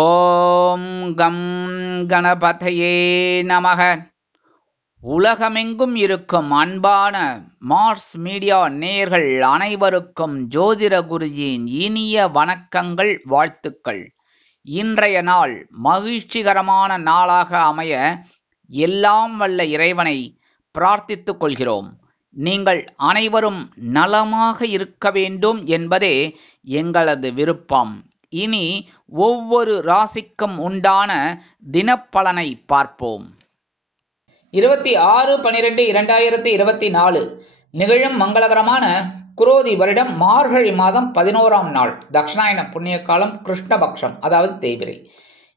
ஓம் come கணபதையே நமக. உலகமெங்கும் இருக்கும் அன்பான மார்ஸ் மீடியா நேயர்கள் அனைவருக்கும் ஜோதிட குருஜியின் இனிய வணக்கங்கள், வாழ்த்துக்கள். இன்றைய நாள் மகிழ்ச்சிகரமான நாளாக அமைய எல்லாம் வல்ல இறைவனை பிரார்த்தித்துக் கொள்கிறோம். நீங்கள் அனைவரும் நலமாக இருக்க வேண்டும் என்பதே எங்களது விருப்பம். இனி ஒவ்வொரு ராசிக்கும் உண்டான தினப்பலனை பார்ப்போம். 26/12/2024 நிகழும் மங்களகரமான குரோதி வருடம் மார்கழி மாதம் 11ஆம் நாள், தட்சிணாயன புண்ணிய காலம், கிருஷ்ணபக்ஷம், அதாவது தேய்பிரை,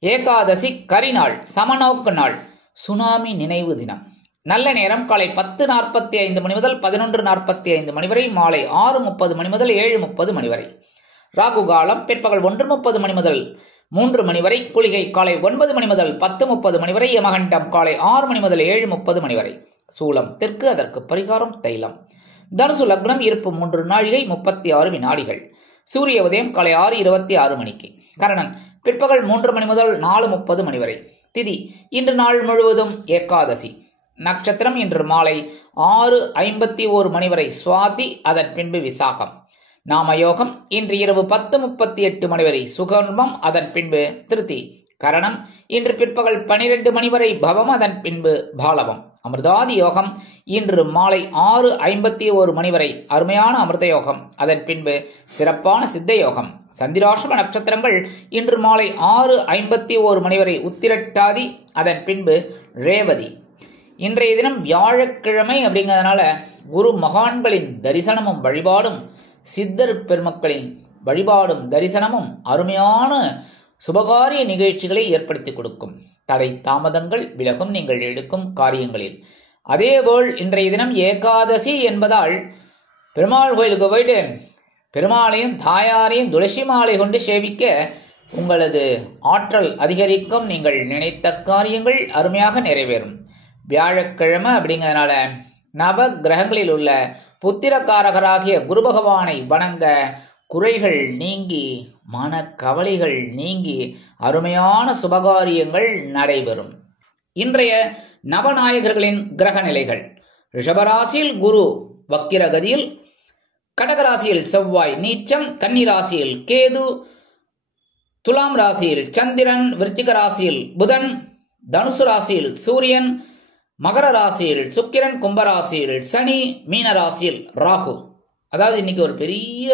ஏகாதசி கரிநாள், சமநோக்கு நாள், சுனாமி நினைவு தினம். நல்ல நேரம் காலை 10:45 மணி முதல் 11:45 மணி வரை, மாலை 6:30 மணி முதல் 7:30 மணி வரை. ராகு காலம் பிற்பகல் 1:30 மணி முதல் 3 மணி வரை, குளிகை காலை 9 மணி முதல் 10:30 மணி வரை, யமகண்டம் காலை 6 மணி முதல் 7:30 மணி வரை. சூலம் தெற்கு, அதற்கு பரிகாரம் தைலம். தனுசு லக்னம், இருப்பு 3 நாழிகை 36 வினாடிகள். சூரிய உதயம் காலை 6:26 மணிக்கு. கரணன் பிற்பகல் 3 மணி முதல் 4:30 மணி வரை. திதி இன்று நாள் முழுவதும் ஏகாதசி. நட்சத்திரம் இன்று மாலை 6:51 மணி வரை சுவாதி, அதன் பின்பு விசாகம். நாமயோகம் இன்று இரவு 10:38 மணி வரை சுகர்மம், அதன் பின்பு திருதி. கரணம் இன்று பிற்பகல் 12 மணி வரை பவம், அதன் பின்பு பாலவம். அமிர்தாதி யோகம் இன்று மாலை 6:51 மணி வரை அருமையான அமிர்த யோகம், அதன் பின்பு சிறப்பான சித்த யோகம். சந்திராஷ்டம நட்சத்திரங்கள் இன்று மாலை 6:51 மணி வரை உத்திரட்டாதி, அதன் பின்பு ரேவதி. இன்றைய தினம் வியாழக்கிழமை அப்படிங்கிறதுனால குரு மகான்களின் தரிசனமும் வழிபாடும், சித்தர் பெருமக்களின் வழிபாடும் தரிசனமும் அருமையான சுபகாரிய நிகழ்ச்சிகளை ஏற்படுத்தி கொடுக்கும். தடை தாமதங்கள் விலகும் நீங்கள் எடுக்கும் காரியங்களில். அதேபோல் இன்றைய தினம் ஏகாதசி என்பதால் பெருமாள் கோயிலுக்கு போயிட்டு பெருமாளையும் தாயாரையும் துளசி மாலை கொண்டு சேவிக்க உங்களது ஆற்றல் அதிகரிக்கும். நீங்கள் நினைத்த காரியங்கள் அருமையாக நிறைவேறும். வியாழக்கிழமை அப்படிங்கிறதுனால நவ கிரகங்களில் உள்ள புத்திரக்காரகராகிய குரு பகவானை வணங்க குறைகள் நீங்கி மனக்கவலைகள் நீங்கி அருமையான சுபகாரியங்கள் நடைபெறும். இன்றைய நவநாயகர்களின் கிரக நிலைகள்: ரிஷபராசியில் குரு வக்கிரகதியில், கடகராசியில் செவ்வாய் நீச்சம், கன்னிராசியில் கேது, துலாம் ராசியில் சந்திரன், விருச்சிக ராசியில் புதன், தனுசு ராசியில் சூரியன், மகர ராசியில் சுக்கிரன், கும்பராசியில் சனி, மீன ராசியில் ராகு. அதாவது இன்னைக்கு ஒரு பெரிய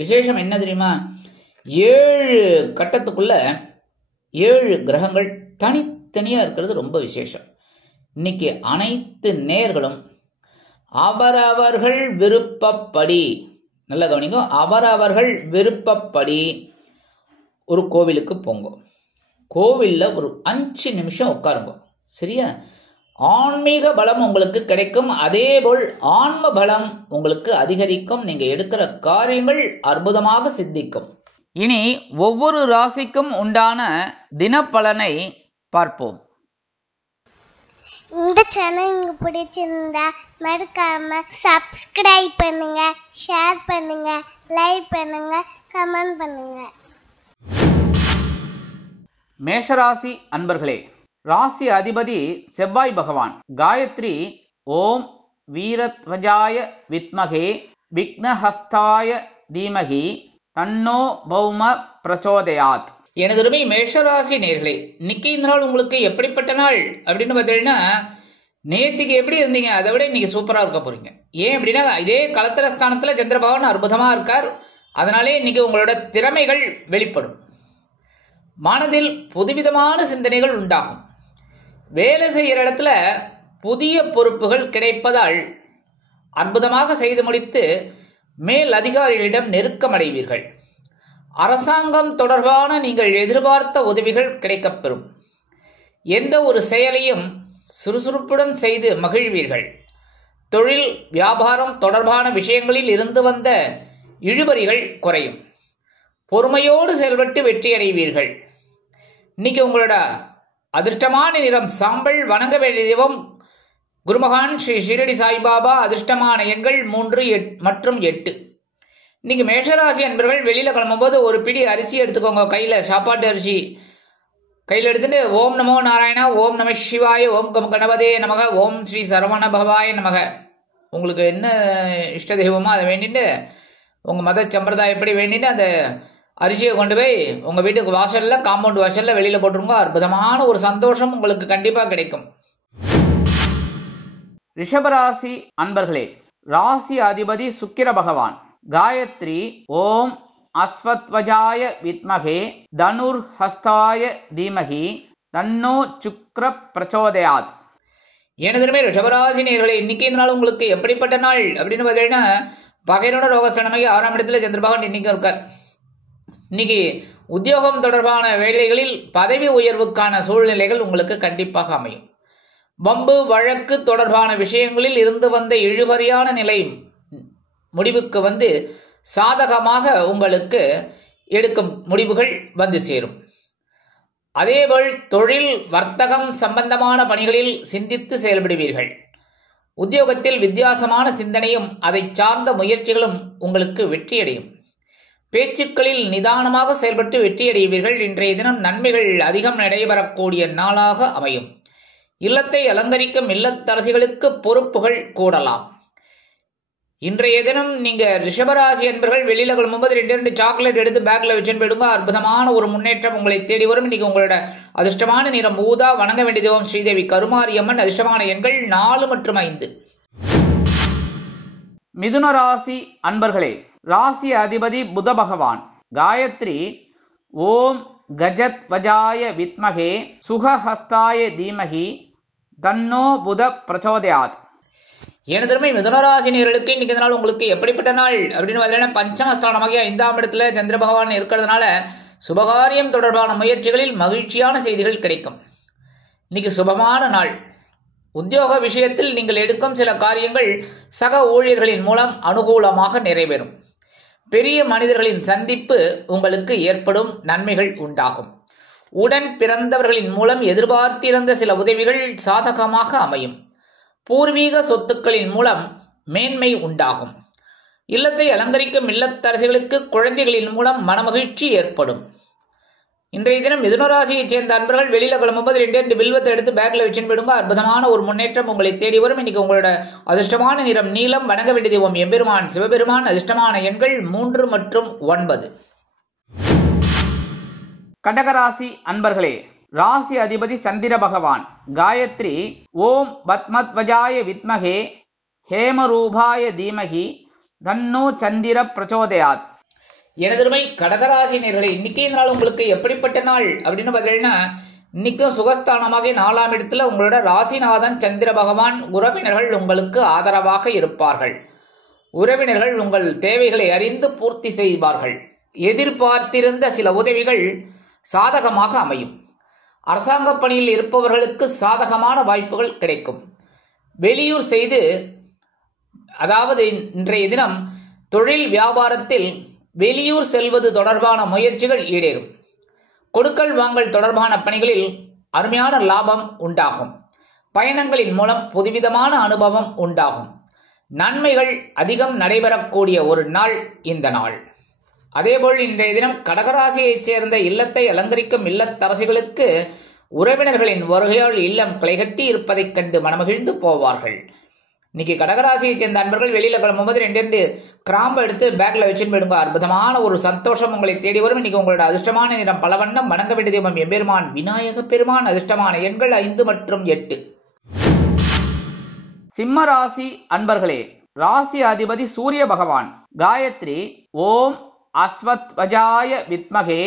விசேஷம் என்ன தெரியுமா? 7 கட்டத்துக்குள்ள 7 கிரகங்கள் தனித்தனியா இருக்கிறது ரொம்ப விசேஷம். இன்னைக்கு அனைத்து நேயர்களும் அவரவர்கள் விருப்பப்படி, நல்ல கவனிங்க, அவரவர்கள் விருப்பப்படி ஒரு கோவிலுக்கு போங்க. கோவில்ல ஒரு 5 நிமிஷம் உட்காருங்க. சரியா? ஆன்மீக பலம் உங்களுக்கு கிடைக்கும். அதேபோல் ஆன்ம பலம் உங்களுக்கு அதிகரிக்கும். நீங்க எடுக்கிற காரியங்கள் அற்புதமாக சித்திக்கும். இனி ஒவ்வொரு ராசிக்கும் உண்டான தினப்பலனை பார்ப்போம். இந்த சேனல் உங்களுக்கு பிடிச்சிருந்தா மறக்காம சப்ஸ்கிரைப் பண்ணுங்க, ஷேர் பண்ணுங்க, லைக் பண்ணுங்க, கமெண்ட் பண்ணுங்க. மேஷராசி அன்பர்களே, ராசி அதிபதி செவ்வாய் பகவான். காயத்ரி ஓம் வீரத்வஜாய வித்மகே விக்னஹஸ்தாய தீமகி தன்னோ பௌம பிரச்சோதயாத். எனதுமே மேஷராசி நேர்களே, இன்னைக்கு இந்த நாள் உங்களுக்கு எப்படிப்பட்ட நாள் அப்படின்னு பார்த்தீங்கன்னா, நேத்திக்கு எப்படி இருந்தீங்க அதை விட இன்னைக்கு சூப்பரா இருக்க போறீங்க. ஏன் அப்படின்னா, இதே களத்திர ஸ்தானத்துல சந்திர பகவான் அற்புதமா இருக்கார். அதனாலே இன்னைக்கு உங்களோட திறமைகள் வெளிப்படும். மனதில் புதுவிதமான சிந்தனைகள் உண்டாகும். வேலை செய்கிற இடத்துல புதிய பொறுப்புகள் கிடைப்பதால் அற்புதமாக செய்து முடித்து மேல் அதிகாரிகளிடம் நெருக்கமடைவீர்கள். அரசாங்கம் தொடர்பான நீங்கள் எதிர்பார்த்த உதவிகள் கிடைக்கப்பெறும். எந்த ஒரு செயலையும் சுறுசுறுப்புடன் செய்து மகிழ்வீர்கள். தொழில் வியாபாரம் தொடர்பான விஷயங்களில் இருந்து வந்த இழுபறிகள் குறையும். பொறுமையோடு செயல்பட்டு வெற்றி அடைவீர்கள். இன்னைக்கு உங்களோட அதிர்ஷ்டமான நிறம் சாம்பல். வணங்க வேண்டிய தெய்வம் குருமகான் ஸ்ரீ ஷீரடி சாய்பாபா. அதிர்ஷ்டமான எண்கள் 3 மற்றும் 8. இன்னைக்கு மேஷராசி அன்பர்கள் வெளியில கிளம்பும்போது ஒரு பிடி அரிசி எடுத்துக்கோங்க, கையில சாப்பாட்டு அரிசி கையில் எடுத்துட்டு ஓம் நமோ நாராயணா, ஓம் நம சிவாய, ஓம் கம் கணபதே நமக, ஓம் ஸ்ரீ சரவண பவாய நமக. உங்களுக்கு என்ன இஷ்ட தெய்வமோ அதை வேண்டிட்டு உங்கள் மத சம்பிரதாயப்படி வேண்டிட்டு அந்த அரிசியை கொண்டு போய் உங்கள் வீட்டுக்கு வாசலில், காம்பவுண்ட் வாசலில் வெளியில் போட்டுருங்க. அற்புதமான ஒரு சந்தோஷம் உங்களுக்கு கண்டிப்பாக கிடைக்கும். ரிஷபராசி அன்பர்களே, ராசி அதிபதி சுக்கிர பகவான். காயத்ரி ஓம் அஸ்வத்வஜாய வித்மகே தனுர் ஹஸ்தாய தீமகி தன்னோ சுக்ர பிரச்சோதயாத். எனதுமே ரிஷபராசி நேயர்களே, இன்னைக்கு இந்த நாள் உங்களுக்கு எப்படிப்பட்ட நாள் அப்படின்னு பார்த்தீங்கன்னா, பகைரோட ரோகஸ்தானமாகி 6ஆம் இடத்துல சந்திர பகவான் இன்னைக்கு இருக்கார். இன்னைக்கு உத்தியோகம் தொடர்பான வேலைகளில் பதவி உயர்வுக்கான சூழ்நிலைகள் உங்களுக்கு கண்டிப்பாக அமையும். வம்பு வழக்கு தொடர்பான விஷயங்களில் இருந்து வந்த இழுபறியான நிலை முடிவுக்கு வந்து சாதகமாக உங்களுக்கு எடுக்கும் முடிவுகள் வந்து சேரும். அதேபோல் தொழில் வர்த்தகம் சம்பந்தமான பணிகளில் சிந்தித்து செயல்படுவீர்கள். உத்தியோகத்தில் வித்தியாசமான சிந்தனையும் அதை சார்ந்த முயற்சிகளும் உங்களுக்கு வெற்றியடையும். பேச்சுக்களில் நிதானமாக செயல்பட்டு வெற்றியடைவீர்கள். இன்றைய தினம் நன்மைகள் அதிகம் நடைபெறக்கூடிய நாளாக அமையும். இல்லத்தை அலங்கரிக்கும் இல்லத்தரசிகளுக்கு பொறுப்புகள் கூடலாம். இன்றைய தினம் நீங்க ரிஷபராசி என்பர்கள் வெளியில கிளம்பும்போது 2 சாக்லேட் எடுத்து பேக்ல வச்சுன்னு போயிடுங்க. அற்புதமான ஒரு முன்னேற்றம் உங்களை தேடி வரும். இன்னைக்கு உங்களோட அதிர்ஷ்டமான நிறம் ஊதா. வணங்க வேண்டிய தெய்வம் ஸ்ரீதேவி கருமாரியம்மன். அதிர்ஷ்டமான எண்கள் 4 மற்றும் 5. மிதுன ராசி அன்பர்களே, ராசி அதிபதி புத பகவான். காயத்ரி ஓம் கஜத் வஜாய வித்மகே சுகஹஸ்தாய தீமகி தன்னோ புத பிரச்சோதயாத். எனதருமை மிதுனராசினியர்களுக்கு இன்னைக்கு நாள் உங்களுக்கு எப்படிப்பட்ட நாள் அப்படின்னு பார்த்தீங்கன்னா, பஞ்சமஸ்தானமாகி 5ஆம் இடத்துல சந்திர பகவான் இருக்கிறதுனால சுபகாரியம் தொடர்பான முயற்சிகளில் மகிழ்ச்சியான செய்திகள் கிடைக்கும். இன்னைக்கு சுபமான நாள். உத்தியோக விஷயத்தில் நீங்கள் எடுக்கும் சில காரியங்கள் சக ஊழியர்களின் மூலம் அனுகூலமாக நிறைவேறும். பெரிய மனிதர்களின் சந்திப்பு உங்களுக்கு ஏற்படும் நன்மைகள் உண்டாகும். உடன் பிறந்தவர்களின் மூலம் எதிர்பார்த்திருந்த சில உதவிகள் சாதகமாக அமையும். பூர்வீக சொத்துக்களின் மூலம் மேன்மை உண்டாகும். இல்லத்தை அலங்கரிக்கும் இல்லத்தரசிகளுக்கு குழந்தைகளின் மூலம் மனமகிழ்ச்சி ஏற்படும். இன்றைய தினம் மிதுனராசியைச் சேர்ந்த அன்பர்கள் வெளியில கிளம்பும்போது 2 வில்வத்தை எடுத்து பேக்ல வச்சுன்னு போயிடுங்க. அற்புதமான ஒரு முன்னேற்றம் உங்களை தேடி வரும். இன்னைக்கு உங்களோட அதிர்ஷ்டமான நிறம் நீலம். வணங்க வேண்டிய தெய்வம் எம்பெருமான் சிவபெருமான். அதிர்ஷ்டமான எண்கள் 3 மற்றும் 9. கடகராசி அன்பர்களே, ராசி அதிபதி சந்திர பகவான். காயத்ரி ஓம் பத்மத்வஜாய வித்மகே ஹேமரூபாய தீமகி தன்னோ சந்திர பிரச்சோதயாத். எனதுமை கடகராசி நேயர்களே, இன்னைக்கு இந்த நாள் உங்களுக்கு எப்படிப்பட்ட நாள் அப்படின்னு பார்த்தீங்கன்னா, இன்னைக்கும் சுகஸ்தானமாக 4ஆம் இடத்துல உங்களோட ராசிநாதன் சந்திர பகவான். உறவினர்கள் உங்களுக்கு ஆதரவாக இருப்பார்கள். உறவினர்கள் உங்கள் தேவைகளை அறிந்து பூர்த்தி செய்வார்கள். எதிர்பார்த்திருந்த சில உதவிகள் சாதகமாக அமையும். அரசாங்க பணியில் இருப்பவர்களுக்கு சாதகமான வாய்ப்புகள் கிடைக்கும். வெளியூர் செய்து, அதாவது இன்றைய தினம் தொழில் வியாபாரத்தில் வெளியூர் செல்வது தொடர்பான முயற்சிகள் ஈடேறும். கொடுக்கல் வாங்கல் தொடர்பான பணிகளில் அருமையான லாபம் உண்டாகும். பயணங்களின் மூலம் புதுவிதமான அனுபவம் உண்டாகும். நன்மைகள் அதிகம் நடைபெறக்கூடிய ஒரு நாள் இந்த நாள். அதேபோல் இன்றைய தினம் கடகராசியைச் சேர்ந்த இல்லத்தை அலங்கரிக்கும் இல்லத்தரசிகளுக்கு உறவினர்களின் வருகையால் இல்லம் கிளைகட்டி இருப்பதைக் கண்டு மனமகிழ்ந்து போவார்கள். இன்னைக்கு கடகராசியைச் சேர்ந்த அன்பர்கள் வெளியில கிளம்பும்போது 2 கிராம்பு எடுத்து பேக்ல வச்சுன்னு போயிடுங்க. அற்புதமான ஒரு சந்தோஷம் உங்களை தேடி வரும். இன்னைக்கு உங்களோட அதிர்ஷ்டமான நிறம் பலவண்ணம். வணங்க வேண்டிய தெய்வம் எம்பெருமான் விநாயக பெருமான். அதிர்ஷ்டமான எண்கள் 5 மற்றும் 8. சிம்ம ராசி அன்பர்களே, ராசி அதிபதி சூரிய பகவான். காயத்ரி ஓம் அஸ்வத்வஜாய வித்மகே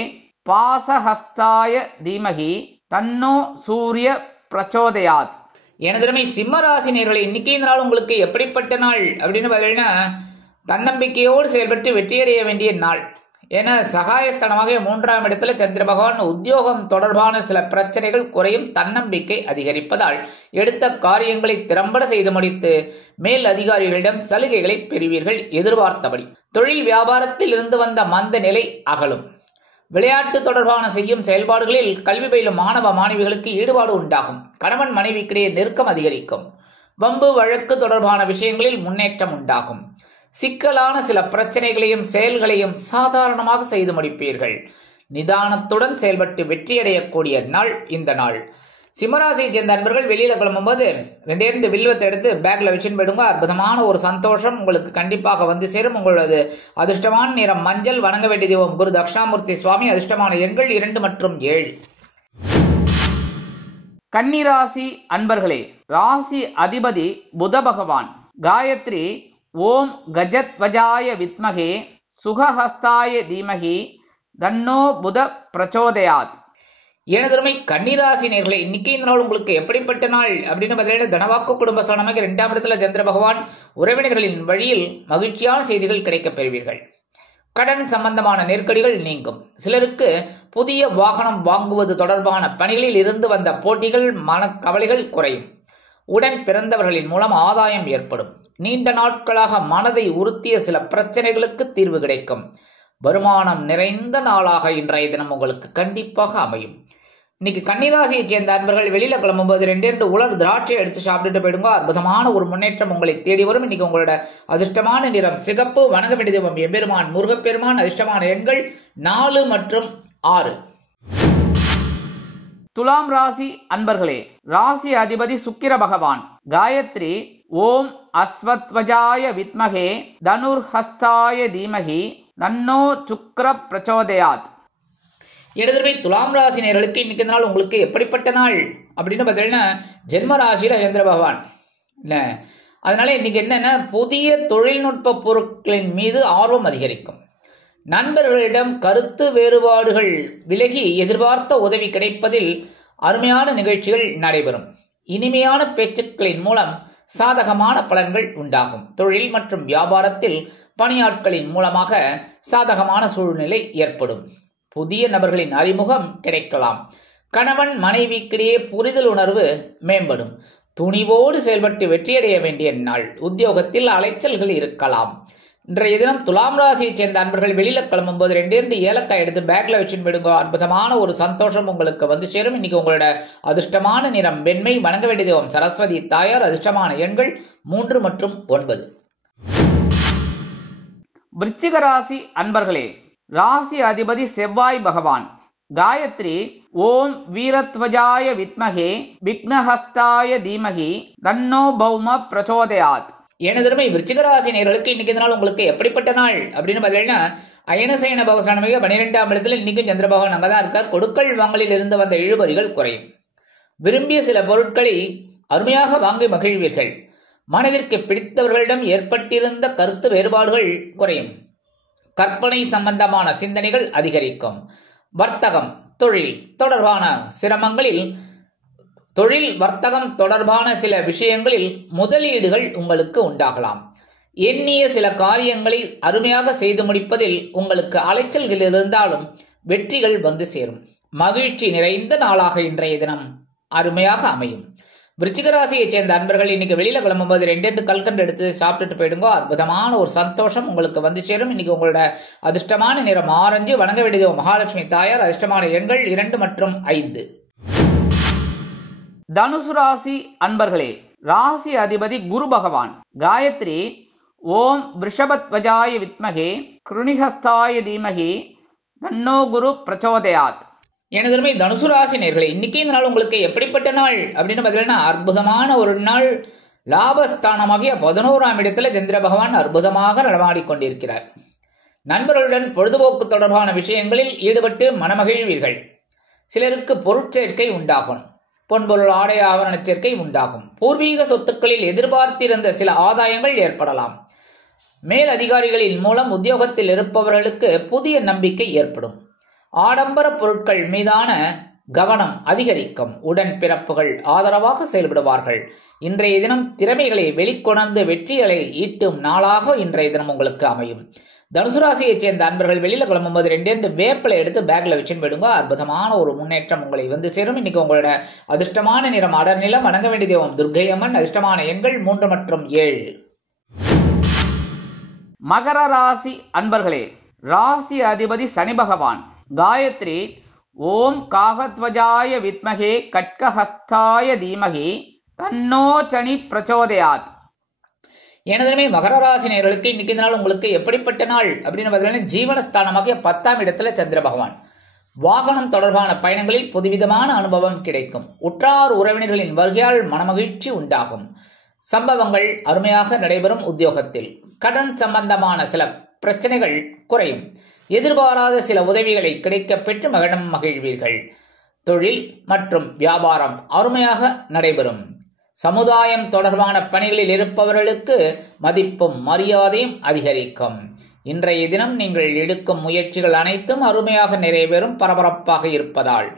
பாசஹஸ்தாய தீமகி தன்னோ சூரிய பிரச்சோதயாத். எனதுமே சிம்ம ராசி நேயர்களே, இன்னைக்கு இந்த நாள் உங்களுக்கு எப்படிப்பட்ட நாள் அப்படின்னு பார்த்தீங்கன்னா, தன்னம்பிக்கையோடு செயல்பட்டு வெற்றியடைய வேண்டிய நாள். ஏன்னா சகாயஸ்தானமாக 3ஆம் இடத்துல சந்திர பகவான். உத்தியோகம் தொடர்பான சில பிரச்சனைகள் குறையும். தன்னம்பிக்கை அதிகரிப்பதால் எடுத்த காரியங்களை திறம்பட செய்து முடித்து மேல் அதிகாரிகளிடம் சலுகைகளை பெறுவீர்கள். எதிர்பார்த்தபடி தொழில் வியாபாரத்தில் இருந்து வந்த மந்த நிலை அகலும். விளையாட்டு தொடர்பான செய்யும் செயல்பாடுகளில் கல்வி பயிலும் மாணவ மாணவிகளுக்கு ஈடுபாடு உண்டாகும். கணவன் மனைவிக்கிடையே நெருக்கம் அதிகரிக்கும். வம்பு வழக்கு தொடர்பான விஷயங்களில் முன்னேற்றம் உண்டாகும். சிக்கலான சில பிரச்சனைகளையும் செயல்களையும் சாதாரணமாக செய்து முடிப்பீர்கள். நிதானத்துடன் செயல்பட்டு வெற்றியடையக்கூடிய நாள் இந்த நாள். சிம்மராசியை சேர்ந்த நண்பர்கள் வெளியில கிளம்பும்போது 2 வில்வத்தை எடுத்து பேக்ல வச்சுன்னு போயிடுங்க. அற்புதமான ஒரு சந்தோஷம் உங்களுக்கு கண்டிப்பாக வந்து சேரும். உங்களது அதிர்ஷ்டமான நிறம் மஞ்சள். வணங்க வேண்டிய தெய்வம் குரு தட்சிணாமூர்த்தி சுவாமி. அதிர்ஷ்டமான எண்கள் 2 மற்றும் 7. கன்னிராசி அன்பர்களே, ராசி அதிபதி புத பகவான். காயத்ரி ஓம் கஜத்வஜாய வித்மகே சுகஹஸ்தாய தீமகி தன்னோ புத பிரச்சோதயாத். எனதருமை கன்னிராசி நேயர்களே, இன்னைக்கு இந்த நாள் உங்களுக்கு எப்படிப்பட்ட நாள் அப்படின்னு பார்த்தீங்கன்னா, தனவாக்கு குடும்ப சோனமாக 2ஆம் இடத்துல சந்திர பகவான். உறவினர்களின் வழியில் மகிழ்ச்சியான செய்திகள் கிடைக்கப் பெறுவீர்கள். கடன் சம்பந்தமான நெருக்கடிகள் நீங்கும். சிலருக்கு புதிய வாகனம் வாங்குவது தொடர்பான பணிகளில் இருந்து வந்த போட்டிகள் மனக்கவலைகள் குறையும். உடன் பிறந்தவர்களின் மூலம் ஆதாயம் ஏற்படும். நீண்ட நாட்களாக மனதை உறுத்திய சில பிரச்சனைகளுக்கு தீர்வு கிடைக்கும். வருமானம் நிறைந்த நாளாக இன்றைய தினம் உங்களுக்கு கண்டிப்பாக அமையும். இன்னைக்கு கன்னிராசியை சேர்ந்த அன்பர்கள் வெளியில கிளம்பும்போது 2 உலர் திராட்சை எடுத்து சாப்பிட்டுட்டு போயிடுங்க. அற்புதமான ஒரு முன்னேற்றம் உங்களை தேடி வரும். இன்னைக்கு உங்களோட அதிர்ஷ்டமான நிறம் சிகப்பு. வணங்க வேண்டிய தெய்வம் எம்பெருமான் முருகப்பெருமான். அதிர்ஷ்டமான எண்கள் 4 மற்றும் 6. துலாம் ராசி அன்பர்களே, ராசி அதிபதி சுக்கிர பகவான். காயத்ரி ஓம் அஸ்வத்வஜாய வித்மகே தனுர்ஹஸ்தாய தீமகி தன்னோ சுக்ர பிரச்சோதயாத். இடதுபை துலாம் ராசி நேயர்களுக்கு இன்னைக்கு நாள் உங்களுக்கு எப்படிப்பட்ட நாள் அப்படின்னு பார்த்தீங்கன்னா, ஜென்ம ராசியில சந்திர பகவான் இல்ல, அதனால இன்னைக்கு என்னன்னா, புதிய தொழில்நுட்ப பொருட்களின் மீது ஆர்வம் அதிகரிக்கும். நண்பர்களிடம் கருத்து வேறுபாடுகள் விலகி எதிர்பார்த்த உதவி கிடைப்பதில் அருமையான நிகழ்ச்சிகள் நடைபெறும். இனிமையான பேச்சுக்களின் மூலம் சாதகமான பலன்கள் உண்டாகும். தொழில் மற்றும் வியாபாரத்தில் பணியாட்களின் மூலமாக சாதகமான சூழ்நிலை ஏற்படும். புதிய நபர்களின் அறிமுகம் கிடைக்கலாம். கணவன் மனைவிக்கிடையே புரிதல் உணர்வு மேம்படும். துணிவோடு செயல்பட்டு வெற்றியடைய வேண்டிய நாள். உத்தியோகத்தில் அலைச்சல்கள் இருக்கலாம். இன்றைய தினம் துலாம் ராசியை சேர்ந்த அன்பர்கள் வெளியில கிளம்பும்போது 2 ஏலக்காய் எடுத்து பேக்ல வச்சுன்னு விடுங்க. அற்புதமான ஒரு சந்தோஷம் உங்களுக்கு வந்து சேரும். இன்னைக்கு உங்களோட அதிர்ஷ்டமான நிறம் வெண்மை. வணங்க வேண்டிய தெய்வம் சரஸ்வதி தாயார். அதிர்ஷ்டமான எண்கள் 3 மற்றும் 9. விருச்சிக ராசி அன்பர்களே, ராசி அதிபதி செவ்வாய் பகவான். காயத்ரி ஓம் வீரத்வஜாய வித்மகே விக்னஹஸ்தாய தீமகி தன்னோ பௌம பிரச்சோதயாத். எனதருமை விருச்சிக ராசி நேயர்களுக்கு இன்னைக்கு இந்த நாள் உங்களுக்கு எப்படிப்பட்ட நாள் அப்படின்னு பார்த்தீங்கன்னா, அயனசயன பகவானமிக 12ஆம் இடத்துல இன்னைக்கும் சந்திர பகவான் அங்கதான் இருக்கார். கொடுக்கல் வாங்கலில் இருந்து வந்த இழுபறிகள் குறையும். விரும்பிய சில பொருட்களை அருமையாக வாங்கி மகிழ்வீர்கள். மனதிற்கு பிடித்தவர்களிடம் ஏற்பட்டிருந்த கருத்து வேறுபாடுகள் குறையும். கற்பனை சம்பந்தமான சிந்தனைகள் அதிகரிக்கும். வர்த்தகம் தொழில் தொடர்பான சிரமங்களில் வர்த்தகம் தொடர்பான சில விஷயங்களில் முதலீடுகள் உங்களுக்கு உண்டாகலாம். எண்ணிய சில காரியங்களை அருமையாக செய்து முடிப்பதில் உங்களுக்கு அலைச்சல்கள் இருந்தாலும் வெற்றிகள் வந்து சேரும். மகிழ்ச்சி நிறைந்த நாளாக இன்றைய தினம் அருமையாக அமையும். விருச்சிக ராசியை சேர்ந்த அன்பர்கள் இன்னைக்கு வெளியில கிளம்பும்போது 2 கல்கண்டு எடுத்து சாப்பிட்டுட்டு போயிடுங்க. அற்புதமான ஒரு சந்தோஷம் உங்களுக்கு வந்து சேரும். இன்னைக்கு உங்களோட அதிர்ஷ்டமான நிறம் ஆரஞ்சு. வணங்க வேண்டியது மகாலட்சுமி தாயார். அதிர்ஷ்டமான எண்கள் 2 மற்றும் 5. தனுசு ராசி அன்பர்களே, ராசி அதிபதி குரு பகவான். காயத்ரி ஓம் விருஷபத்வஜாய வித்மகே கிருணிஹஸ்தாய தீமகி தன்னோ குரு பிரச்சோதயாத். எனதருமை தனுசு ராசி நேயர்களே, இன்னைக்கு இந்த நாள் உங்களுக்கு எப்படிப்பட்ட நாள் அப்படின்னு பார்த்தீங்கன்னா, அற்புதமான ஒரு நாள். லாபஸ்தானமாகிய 11ஆம் இடத்துல சந்திர பகவான் அற்புதமாக நடமாடிக்கொண்டிருக்கிறார். நண்பர்களுடன் பொழுதுபோக்கு தொடர்பான விஷயங்களில் ஈடுபட்டு மனமகிழ்வீர்கள். சிலருக்கு பொருட்சேர்க்கை உண்டாகும். பொன்பொருள் ஆடை ஆவரண சேர்க்கை உண்டாகும். பூர்வீக சொத்துக்களில் எதிர்பார்த்திருந்த சில ஆதாயங்கள் ஏற்படலாம். மேல் அதிகாரிகளின் மூலம் உத்தியோகத்தில் இருப்பவர்களுக்கு புதிய நம்பிக்கை ஏற்படும். ஆடம்பர பொருட்கள் மீதான கவனம் அதிகரிக்கும். உடன் பிறப்புகள் ஆதரவாக செயல்படுவார்கள். இன்றைய தினம் திறமைகளை வெளிக்கொணர்ந்து வெற்றிகளை ஈட்டும் நாளாக இன்றைய தினம் உங்களுக்கு அமையும். தனுசு ராசியை சேர்ந்த அன்பர்கள் வெளியில கிளம்பும்போது 2 வேப்பிலை எடுத்து பேக்ல வச்சுன்னு போயிடுங்க. அற்புதமான ஒரு முன்னேற்றம் உங்களை வந்து சேரும். இன்னைக்கு உங்களோட அதிர்ஷ்டமான நிறம் அடர் நிலம். வணங்க வேண்டிய தெய்வம் துர்க்கை அம்மன். அதிர்ஷ்டமான எண்கள் 3 மற்றும் 7. மகர ராசி அன்பர்களே, ராசி அதிபதி சனி பகவான். காயத்ரி ஓம் காகத்வஜாய வித்மகே கட்கஹஸ்தாய தீமகி தன்னோ சனி பிரச்சோதயாத். எனதுமே மகர ராசி நேயர்களுக்கு இன்னைக்கு இந்த நாள் உங்களுக்கு எப்படிப்பட்ட நாள் அப்படின்னு பார்த்தீங்கன்னா ஜீவனஸ்தானமாக 10ஆம் இடத்துல சந்திர பகவான். வாகனம் தொடர்பான பயணங்களில் புதுவிதமான அனுபவம் கிடைக்கும். உற்றார் உறவினர்களின் வருகையால் மனமகிழ்ச்சி உண்டாகும். சம்பவங்கள் அருமையாக நடைபெறும். உத்தியோகத்தில் கடன் சம்பந்தமான சில பிரச்சனைகள் குறையும். எதிர்பாராத சில உதவிகளை கிடைக்க பெற்று மகிழ்வீர்கள். தொழில் மற்றும் வியாபாரம் அருமையாக நடைபெறும். சமுதாயம் தொடர்பான பணிகளில் இருப்பவர்களுக்கு மதிப்பும் மரியாதையும் அதிகரிக்கும். இன்றைய தினம் நீங்கள் எடுக்கும் முயற்சிகள் அனைத்தும் அருமையாக நிறைவேறும். பரபரப்பாக இருப்பதால்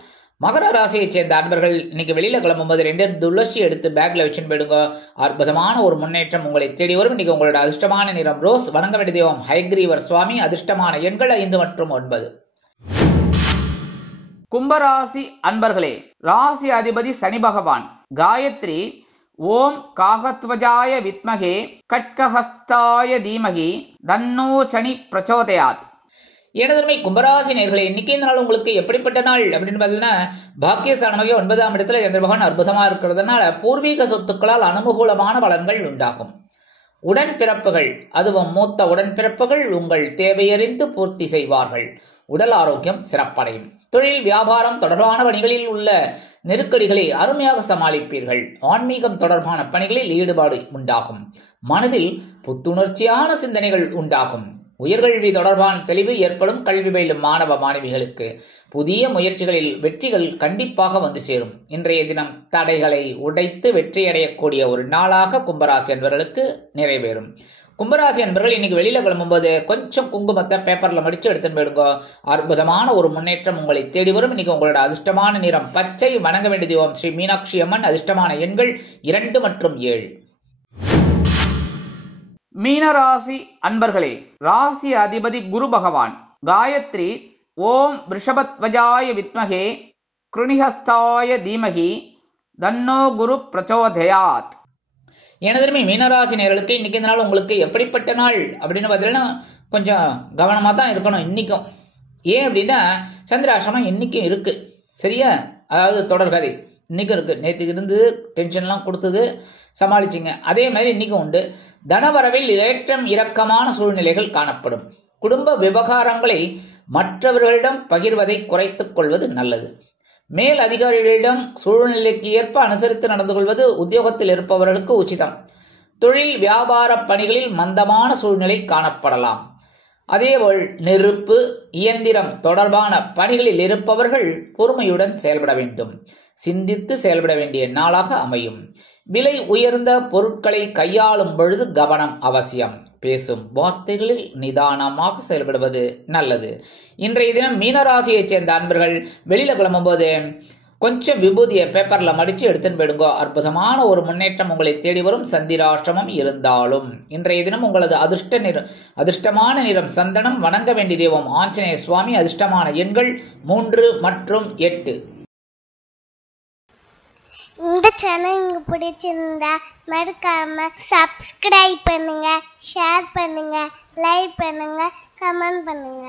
மகர ராசியைச் சேர்ந்த அன்பர்கள் இன்னைக்கு வெளியில கிளம்பும்போது 2 துளசி எடுத்து பேக்ல வச்சுன்னு போயிடுங்க. அற்புதமான ஒரு முன்னேற்றம் உங்களை தேடி வரும். இன்னைக்கு உங்களோட அதிர்ஷ்டமான நிறம் ரோஸ். வணங்க வேண்டிய தெய்வம் ஹயக்ரீவர் சுவாமி. அதிர்ஷ்டமான எண்கள் 5 மற்றும் 9. கும்பராசி அன்பர்களே, ராசி அதிபதி சனி பகவான். காயத்ரி ஓம் காகத்வஜாய வித்மகே கட்கஹஸ்தாய தீமகி தன்னோ சனி பிரச்சோதயாத். எனதருமை கும்பராசி நேயர்களே, இன்னைக்கு இந்த நாள் உங்களுக்கு எப்படிப்பட்ட நாள் அப்படின்னு பார்த்தீங்கன்னா பாக்கியஸ்தானமாக 9ஆம் இடத்துல சந்திர பகவான் அற்புதமா இருக்கிறதுனால பூர்வீக சொத்துக்களால் அனுகூலமான பலன்கள் உண்டாகும். உடன்பிறப்புகள், அதுவும் மூத்த உடன்பிறப்புகள் உங்கள் தேவையறிந்து பூர்த்தி செய்வார்கள். உடல் ஆரோக்கியம் சிறப்படையும். தொழில் வியாபாரம் தொடர்பான பணிகளில் உள்ள நெருக்கடிகளை அருமையாக சமாளிப்பீர்கள். ஆன்மீகம் தொடர்பான பணிகளில் ஈடுபாடு உண்டாகும். மனதில் புத்துணர்ச்சியான சிந்தனைகள் உண்டாகும். உயர்கல்வி தொடர்பான தெளிவு ஏற்படும். கல்வி பயிலும் மாணவ மாணவிகளுக்கு புதிய முயற்சிகளில் வெற்றிகள் கண்டிப்பாக வந்து சேரும். இன்றைய தினம் தடைகளை உடைத்து வெற்றியடையக்கூடிய ஒரு நாளாக கும்பராசி என்பவர்களுக்கு நிறைவேறும். கும்பராசி என்பவர்கள் இன்னைக்கு வெளியில கிளம்பும்போது கொஞ்சம் குங்குமத்தை பேப்பர்ல மடிச்சு எடுத்துன்னு போயிடுங்க. அற்புதமான ஒரு முன்னேற்றம் உங்களை தேடி வரும். இன்னைக்கு உங்களோட அதிர்ஷ்டமான நிறம் பச்சை. வணங்க வேண்டிய தெய்வம் ஸ்ரீ மீனாட்சி அம்மன். அதிர்ஷ்டமான எண்கள் 2 மற்றும் 7. மீனராசி அன்பர்களே, ராசி அதிபதி குரு பகவான். காயத்ரி ஓம் ரிஷபத்வஜாய வித்மகே கிருணிஹஸ்தாய தீமகி தன்னோ குரு பிரச்சோதயாத். எனதுமே மீனராசி நேயர்களுக்கு இன்னைக்கு இந்த நாள் உங்களுக்கு எப்படிப்பட்ட நாள் அப்படின்னு பார்த்தீங்கன்னா கொஞ்சம் கவனமாக தான் இருக்கணும் இன்னைக்கும். ஏன் அப்படின்னா சந்திராசிரமம் இன்னைக்கும் இருக்கு. சரியா? அதாவது தொடர்கதை இன்னைக்கும் இருக்கு. நேற்றுக்கு இருந்து டென்ஷன்லாம் கொடுத்தது சமாளிச்சிங்க. அதே மாதிரி இன்னைக்கும் உண்டு. தனவரவில் ஏற்றம் இறக்கமான சூழ்நிலைகள் காணப்படும். குடும்ப விவகாரங்களை மற்றவர்களிடம் பகிர்வதை குறைத்துக் கொள்வது நல்லது. மேல் அதிகாரிகளிடம் சூழ்நிலைக்கு ஏற்ப அனுசரித்து நடந்து கொள்வது உத்தியோகத்தில் இருப்பவர்களுக்கு உச்சிதம். தொழில் வியாபார பணிகளில் மந்தமான சூழ்நிலை காணப்படலாம். அதேபோல் நெருப்பு இயந்திரம் தொடர்பான பணிகளில் இருப்பவர்கள் பொறுமையுடன் செயல்பட வேண்டும். சிந்தித்து செயல்பட வேண்டிய நாளாக அமையும். விலை உயர்ந்த பொருட்களை கையாளும் பொழுது கவனம் அவசியம். பேசும் வார்த்தைகளில் நிதானமாக செயல்படுவது நல்லது. இன்றைய தினம் மீனராசியைச் சேர்ந்த அன்பர்கள் வெளியில கிளம்பும்போது கொஞ்சம் விபூதியை பேப்பர்ல மடிச்சு எடுத்துன்னு போயிடுங்க. அற்புதமான ஒரு முன்னேற்றம் உங்களை தேடி வரும். சந்திராஷ்டிரமம் இருந்தாலும் இன்றைய தினம் உங்களது அதிர்ஷ்டமான நிறம் சந்தனம். வணங்க வேண்டிய தெய்வம் ஆஞ்சநேய சுவாமி. அதிர்ஷ்டமான எண்கள் 3 மற்றும் 8. இந்த சேனல் உங்களுக்கு பிடிச்சிருந்தா மறக்காம சப்ஸ்கிரைப் பண்ணுங்க, ஷேர் பண்ணுங்க, லைக் பண்ணுங்க, கமெண்ட் பண்ணுங்க.